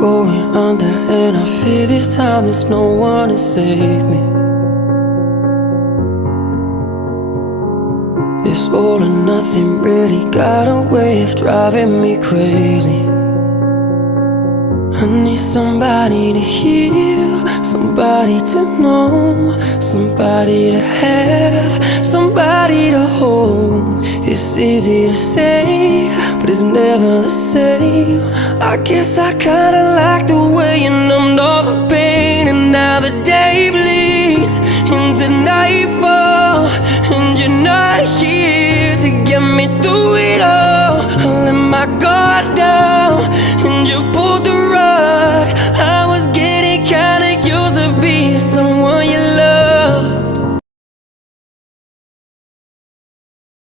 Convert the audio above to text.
going under, and I fear this time there's no one to save me. This all or nothing really got a way of driving me crazy. I need somebody to heal, somebody to know, somebody to have, somebody to hold. It's easy to say, but it's never the same. I guess I kinda like the way you numbed all the pain, and now the day bleeds into nightfall, and you're not here to get me through it all. I let my guard down, and you pulled the rug.